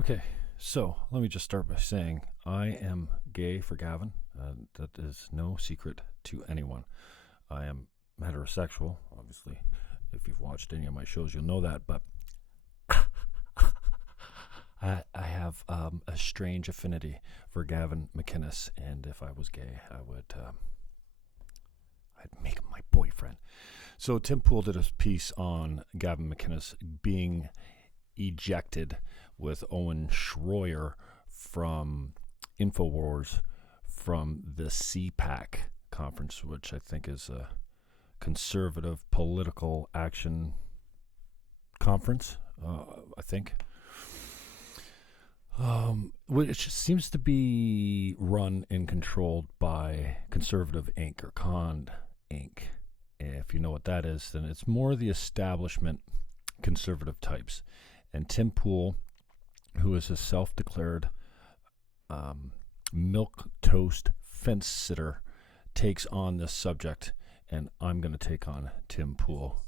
Okay, so let me just start by saying I am gay for Gavin. That is no secret to anyone. I am heterosexual, obviously. If you've watched any of my shows, you'll know that, but I have a strange affinity for Gavin McInnes, and if I was gay, I'd make him my boyfriend. So Tim Pool did a piece on Gavin McInnes being ejected with Owen Schroyer from InfoWars from the CPAC conference, which I think is a conservative political action conference, I think. Which seems to be run and controlled by Conservative Inc. or Cond Inc. If you know what that is, then it's more the establishment conservative types. And Tim Pool, who is a self-declared milquetoast fence sitter, takes on this subject, and I'm going to take on Tim Pool.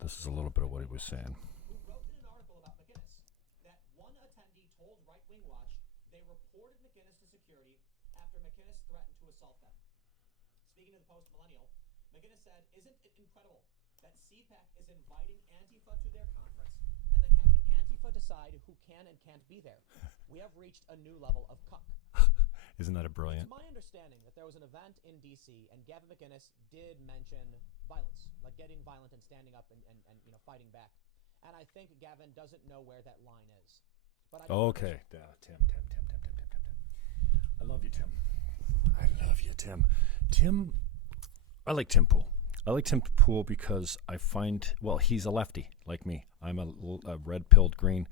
This is a little bit of what he was saying. Speaking to the Post-Millennial, McInnes said, "Isn't it incredible that CPAC is inviting Antifa to their conference and then having Antifa decide who can and can't be there? We have reached a new level of cuck." Isn't that a brilliant? It's my understanding that there was an event in D.C. and Gavin McInnes did mention violence, like getting violent and standing up and fighting back. And I think Gavin doesn't know where that line is. But okay, Tim. I love you, Tim. Tim, I like Tim Pool. I like Tim Pool because I find, he's a lefty like me. I'm a red-pilled green.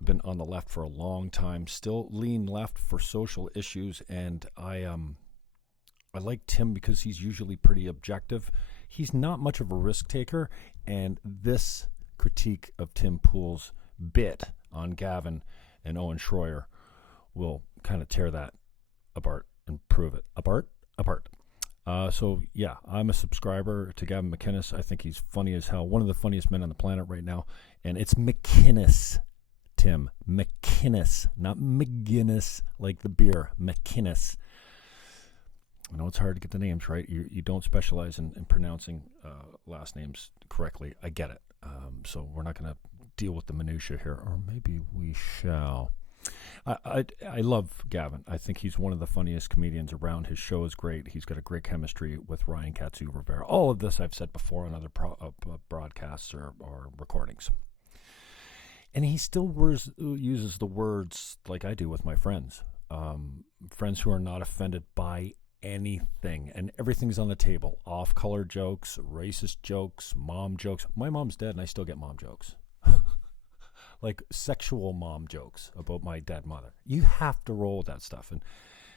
I've been on the left for a long time, still lean left for social issues, and I like Tim because he's usually pretty objective. He's not much of a risk taker, and this critique of Tim Pool's bit on Gavin and Owen Schroyer will kind of tear that apart and prove it apart. So yeah, I'm a subscriber to Gavin McInnes. I think he's funny as hell. One of the funniest men on the planet right now. And it's McInnes, Tim. McInnes, not McGinnis like the beer. McInnes. I know it's hard to get the names right. You don't specialize in pronouncing last names correctly. I get it. So we're not going to deal with the minutia here, or maybe we shall. I love Gavin. I think he's one of the funniest comedians around. His show is great. He's got a great chemistry with Ryan Katsu-Rivera. All of this I've said before on other broadcasts or recordings. And he still uses the words like I do with my friends. Friends who are not offended by anything. And everything's on the table. Off-color jokes, racist jokes, mom jokes. My mom's dead and I still get mom jokes. Like sexual mom jokes about my dead mother. You have to roll with that stuff. And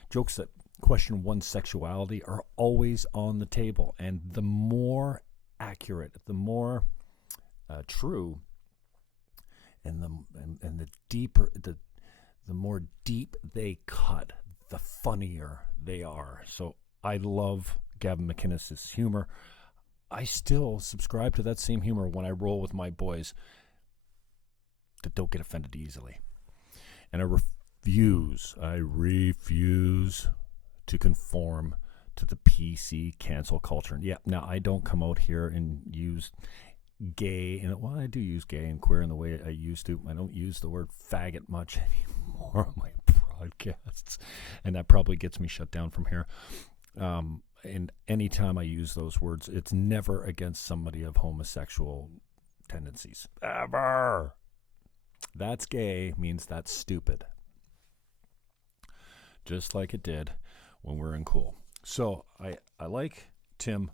jokes that question one's sexuality are always on the table. And the more accurate, the more true, and the deeper, the more deep they cut, the funnier they are. So I love Gavin McInnes' humor. I still subscribe to that same humor when I roll with my boys that don't get offended easily. And I refuse to conform to the PC cancel culture. And yeah, now I don't come out here and use gay, and I do use gay and queer in the way I used to. I don't use the word faggot much anymore on my broadcasts, and that probably gets me shut down from here. And anytime I use those words, it's never against somebody of homosexual tendencies. Ever. That's gay means that's stupid. Just like it did when we're in cool. So I like Tim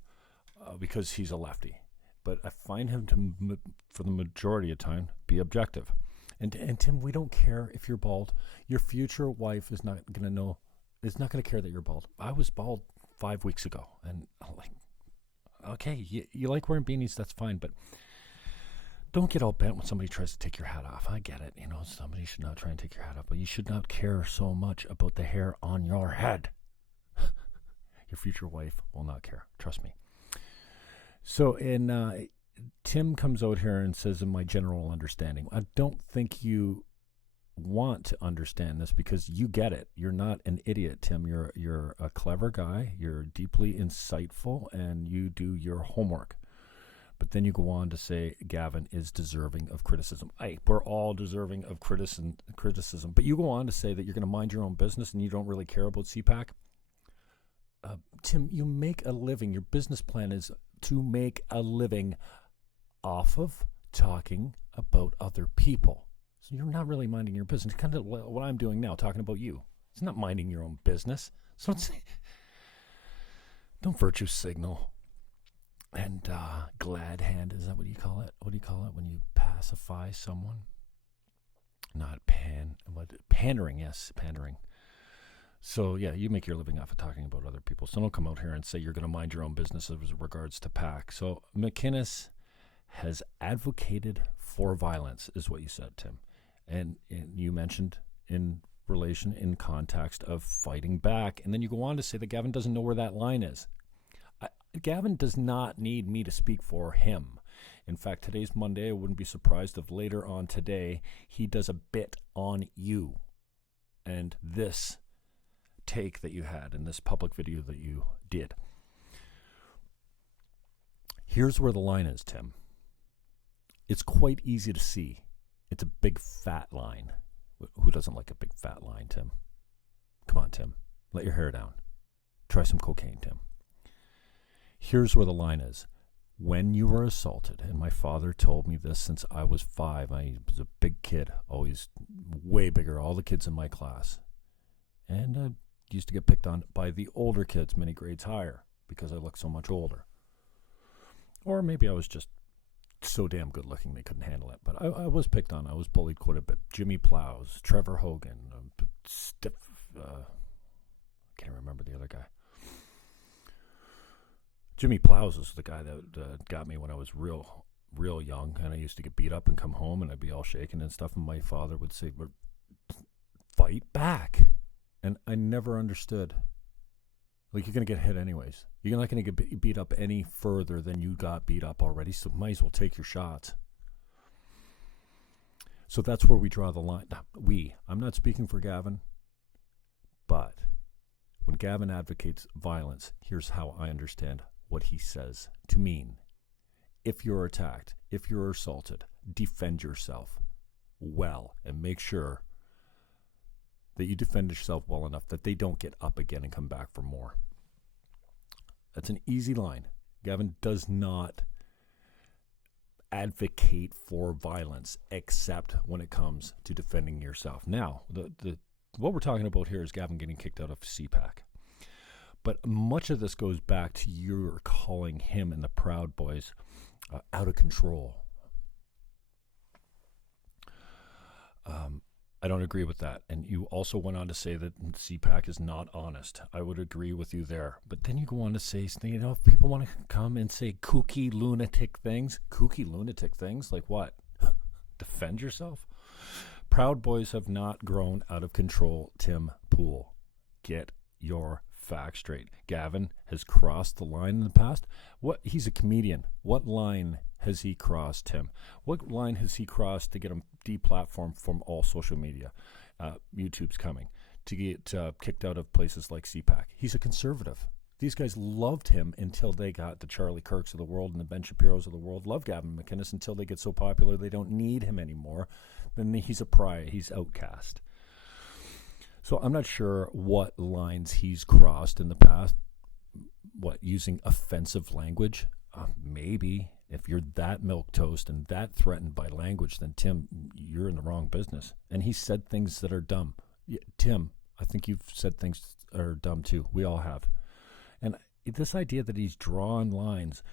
because he's a lefty. But I find him to, for the majority of time, be objective. And Tim, we don't care if you're bald. Your future wife is not going to know, is not going to care that you're bald. I was bald 5 weeks ago. And I'm like, okay, you like wearing beanies, that's fine. But don't get all bent when somebody tries to take your hat off. I get it. You know, somebody should not try and take your hat off. But you should not care so much about the hair on your head. Your future wife will not care. Trust me. So Tim comes out here and says, in my general understanding, I don't think you want to understand this because you get it. You're not an idiot, Tim. You're a clever guy. You're deeply insightful, and you do your homework. But then you go on to say Gavin is deserving of criticism. We're all deserving of criticism. But you go on to say that you're going to mind your own business and you don't really care about CPAC. Tim, you make a living. Your business plan is to make a living off of talking about other people. So you're not really minding your business. Kind of what I'm doing now, talking about you. It's not minding your own business. So don't virtue signal. And glad hand, is that what you call it? What do you call it when you pacify someone? Not pandering, yes, pandering. So, yeah, you make your living off of talking about other people. So don't come out here and say you're going to mind your own business as regards to PAC. So McInnes has advocated for violence, is what you said, Tim. And you mentioned in context of fighting back. And then you go on to say that Gavin doesn't know where that line is. Gavin does not need me to speak for him. In fact, today's Monday. I wouldn't be surprised if later on today he does a bit on you. And this take that you had in this public video that you did. Here's where the line is, Tim. It's quite easy to see. It's a big fat line. Who doesn't like a big fat line, Tim? Come on, Tim. Let your hair down. Try some cocaine, Tim. Here's where the line is. When you were assaulted, and my father told me this since I was 5. I was a big kid, always way bigger, all the kids in my class. And I used to get picked on by the older kids, many grades higher, because I looked so much older. Or maybe I was just so damn good looking they couldn't handle it. But I was picked on. I was bullied quite a bit. Jimmy Plows, Trevor Hogan, can't remember the other guy. Jimmy Plows is the guy that got me when I was real young, and I used to get beat up and come home, and I'd be all shaken and stuff, and my father would say, "But fight back." And I never understood. Like, you're going to get hit anyways. You're not going to get beat up any further than you got beat up already, so might as well take your shots. So that's where we draw the line. I'm not speaking for Gavin, but when Gavin advocates violence, here's how I understand what he says to mean. If you're attacked, if you're assaulted, defend yourself well and make sure that you defend yourself well enough that they don't get up again and come back for more. That's an easy line. Gavin does not advocate for violence except when it comes to defending yourself. Now, what we're talking about here is Gavin getting kicked out of CPAC. But much of this goes back to your calling him and the Proud Boys out of control. I don't agree with that. And you also went on to say that CPAC is not honest. I would agree with you there. But then you go on to say, if people want to come and say kooky lunatic things, like what? Defend yourself? Proud Boys have not grown out of control, Tim Pool. Get your facts straight. Gavin has crossed the line in the past. He's a comedian. What line has he crossed, Tim? What line has he crossed to get him deplatformed from all social media? YouTube's coming. To get kicked out of places like CPAC. He's a conservative. These guys loved him until they got the Charlie Kirks of the world and the Ben Shapiros of the world. Love Gavin McInnes until they get so popular they don't need him anymore. Then he's a pariah. He's outcast. So I'm not sure what lines he's crossed in the past. Using offensive language? Maybe. If you're that milquetoast and that threatened by language, then Tim, you're in the wrong business. And he said things that are dumb. Yeah, Tim, I think you've said things that are dumb too. We all have. And this idea that he's drawn lines,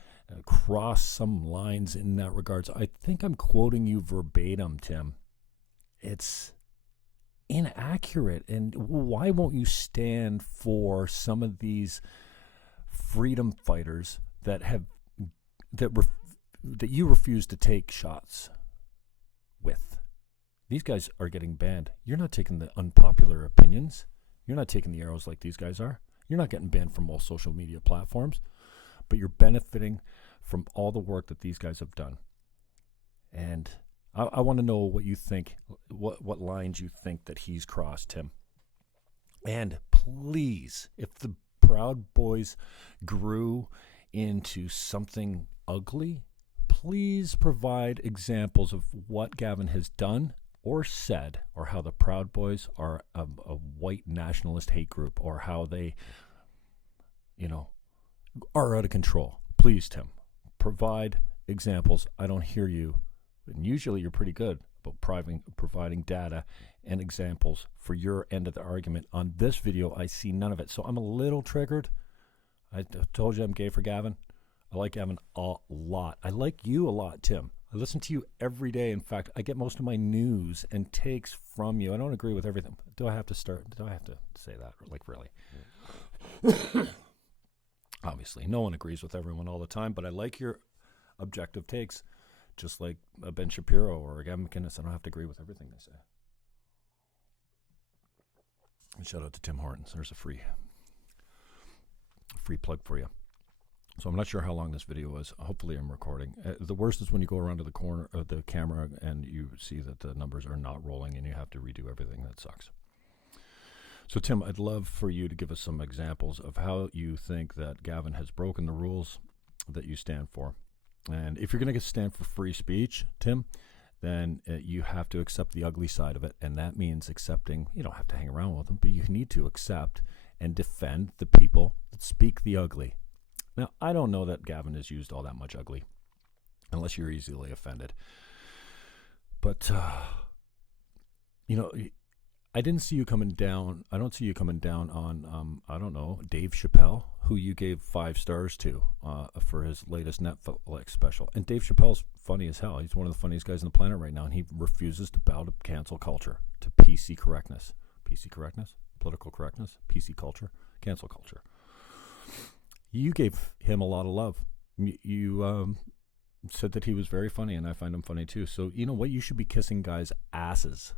crossed some lines in that regards, I think I'm quoting you verbatim, Tim. It's inaccurate. And why won't you stand for some of these freedom fighters that you refuse to take shots with? These guys are getting banned. You're not taking the unpopular opinions. You're not taking the arrows like these guys are. You're not getting banned from all social media platforms, but you're benefiting from all the work that these guys have done. And I want to know what you think, what lines you think that he's crossed, Tim. And please, if the Proud Boys grew into something ugly, please provide examples of what Gavin has done or said, or how the Proud Boys are a white nationalist hate group, or how they, are out of control. Please, Tim, provide examples. I don't hear you. And usually you're pretty good about providing data and examples for your end of the argument. On this video, I see none of it. So I'm a little triggered. I told you I'm gay for Gavin. I like Gavin a lot. I like you a lot, Tim. I listen to you every day. In fact, I get most of my news and takes from you. I don't agree with everything. Do I have to say that? Like, really? Obviously, no one agrees with everyone all the time, but I like your objective takes. Just like Ben Shapiro or Gavin McInnes, I don't have to agree with everything they say. And shout out to Tim Hortons. There's a free plug for you. So I'm not sure how long this video is. Hopefully I'm recording. The worst is when you go around to the corner of the camera and you see that the numbers are not rolling and you have to redo everything. That sucks. So Tim, I'd love for you to give us some examples of how you think that Gavin has broken the rules that you stand for. And if you're going to stand for free speech, Tim, then you have to accept the ugly side of it. And that means accepting, you don't have to hang around with them, but you need to accept and defend the people that speak the ugly. Now, I don't know that Gavin has used all that much ugly, unless you're easily offended. But, I didn't see you coming down. I don't see you coming down on, Dave Chappelle, who you gave 5 stars to for his latest Netflix special. And Dave Chappelle's funny as hell. He's one of the funniest guys on the planet right now, and he refuses to bow to cancel culture, to PC correctness. PC correctness? Political correctness? PC culture? Cancel culture. You gave him a lot of love. You said that he was very funny, and I find him funny too. So, you know what? You should be kissing guys' asses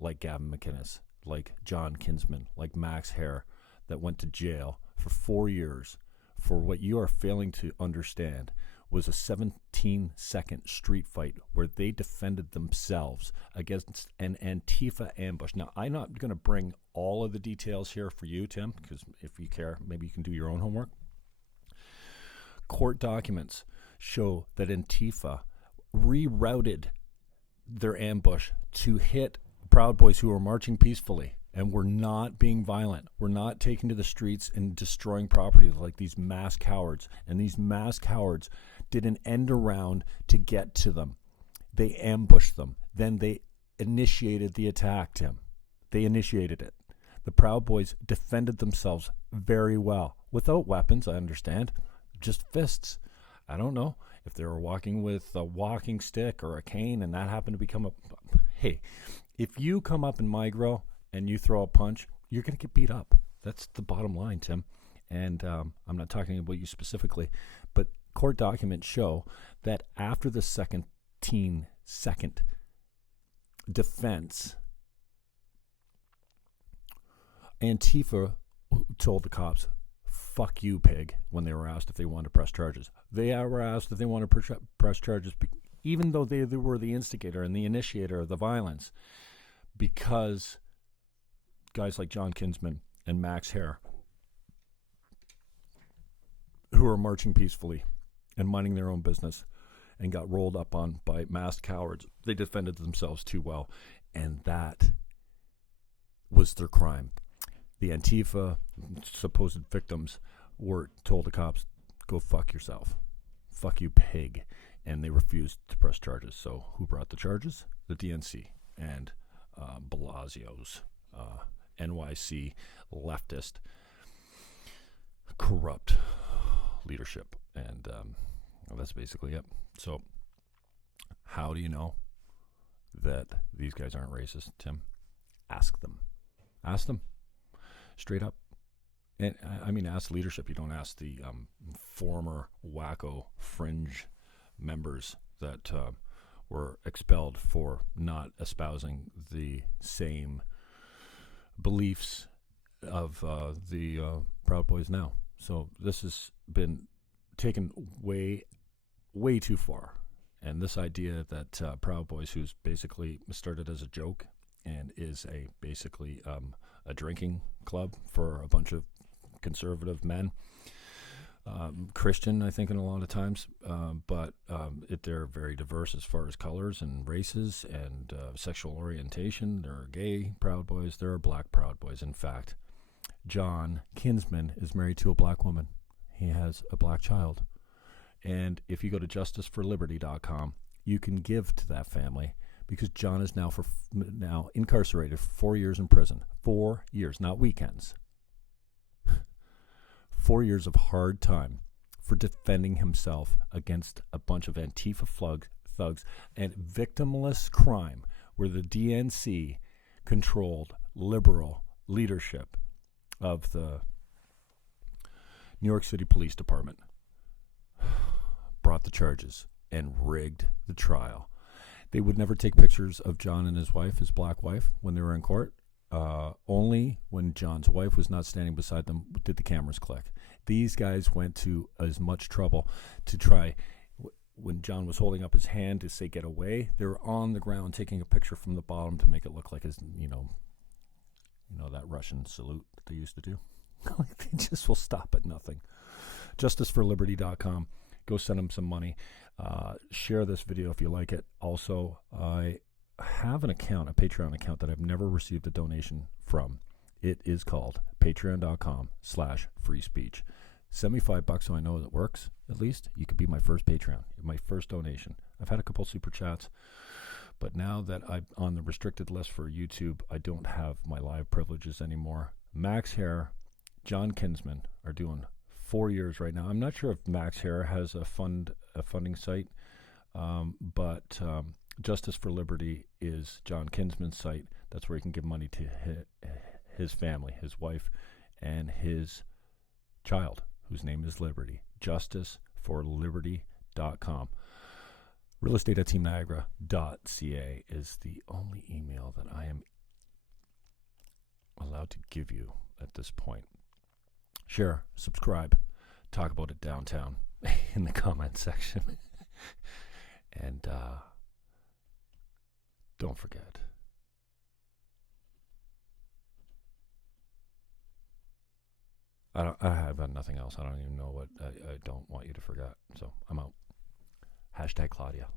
like Gavin McInnes, like John Kinsman, like Max Hare, that went to jail for 4 years for what you are failing to understand was a 17-second street fight where they defended themselves against an Antifa ambush. Now, I'm not going to bring all of the details here for you, Tim, because if you care, maybe you can do your own homework. Court documents show that Antifa rerouted their ambush to hit Proud Boys who were marching peacefully and were not being violent. We're not taking to the streets and destroying property like these mass cowards. And these mass cowards did an end around to get to them. They ambushed them. Then they initiated the attack, Tim. They initiated it. The Proud Boys defended themselves very well. Without weapons, I understand. Just fists. I don't know if they were walking with a walking stick or a cane and that happened to become a... Hey, if you come up in my grill and you throw a punch, you're going to get beat up. That's the bottom line, Tim. And I'm not talking about you specifically, but court documents show that after the 17-second defense, Antifa told the cops, "Fuck you, pig," when they were asked if they wanted to press charges. They were asked if they wanted to press charges, even though they were the instigator and the initiator of the violence, because guys like John Kinsman and Max Hare, who are marching peacefully and minding their own business and got rolled up on by masked cowards, they defended themselves too well, and that was their crime. The Antifa supposed victims were told the cops, "Go fuck yourself. Fuck you, pig." And they refused to press charges. So who brought the charges? The DNC and Balasio's NYC leftist corrupt leadership. And that's basically it. So how do you know that these guys aren't racist, Tim? Ask them. Ask them. Straight up. And I mean, ask leadership. You don't ask the former wacko fringe members that were expelled for not espousing the same beliefs of the Proud Boys now. So this has been taken way, way too far. And this idea that Proud Boys, who's basically started as a joke and is basically a drinking club for a bunch of conservative men, Christian, I think, in a lot of times, but they're very diverse as far as colors and races and sexual orientation. There are gay Proud Boys. There are black Proud Boys. In fact, John Kinsman is married to a black woman. He has a black child. And if you go to justiceforliberty.com, you can give to that family, because John is now incarcerated for 4 years in prison. 4 years, not weekends. 4 years of hard time for defending himself against a bunch of Antifa thugs and victimless crime, where the DNC controlled liberal leadership of the New York City Police Department, brought the charges and rigged the trial. They would never take pictures of John and his wife, his black wife, when they were in court. Only when John's wife was not standing beside them did the cameras click. These guys went to as much trouble to try. When John was holding up his hand to say get away, they were on the ground taking a picture from the bottom to make it look like his, that Russian salute that they used to do. They just will stop at nothing. JusticeForLiberty.com. Go send them some money. Share this video if you like it. Also, I have a Patreon account that I've never received a donation from. It is called patreon.com/free speech. Send me $5 so I know it works. At least you could be my first Patreon, my first donation. I've had a couple super chats, but now that I'm on the restricted list for YouTube, I don't have my live privileges anymore. Max Hare, John Kinsman are doing 4 years right now. I'm not sure if Max Hare has a funding site, but Justice for Liberty is John Kinsman's site. That's where you can give money to his family, his wife, and his child, whose name is Liberty. JusticeForLiberty.com. realestate@teamniagara.ca is the only email that I am allowed to give you at this point. Share, subscribe, talk about it downtown in the comment section. And don't forget, I have nothing else. I don't even know what I don't want you to forget. So I'm out. #Claudia.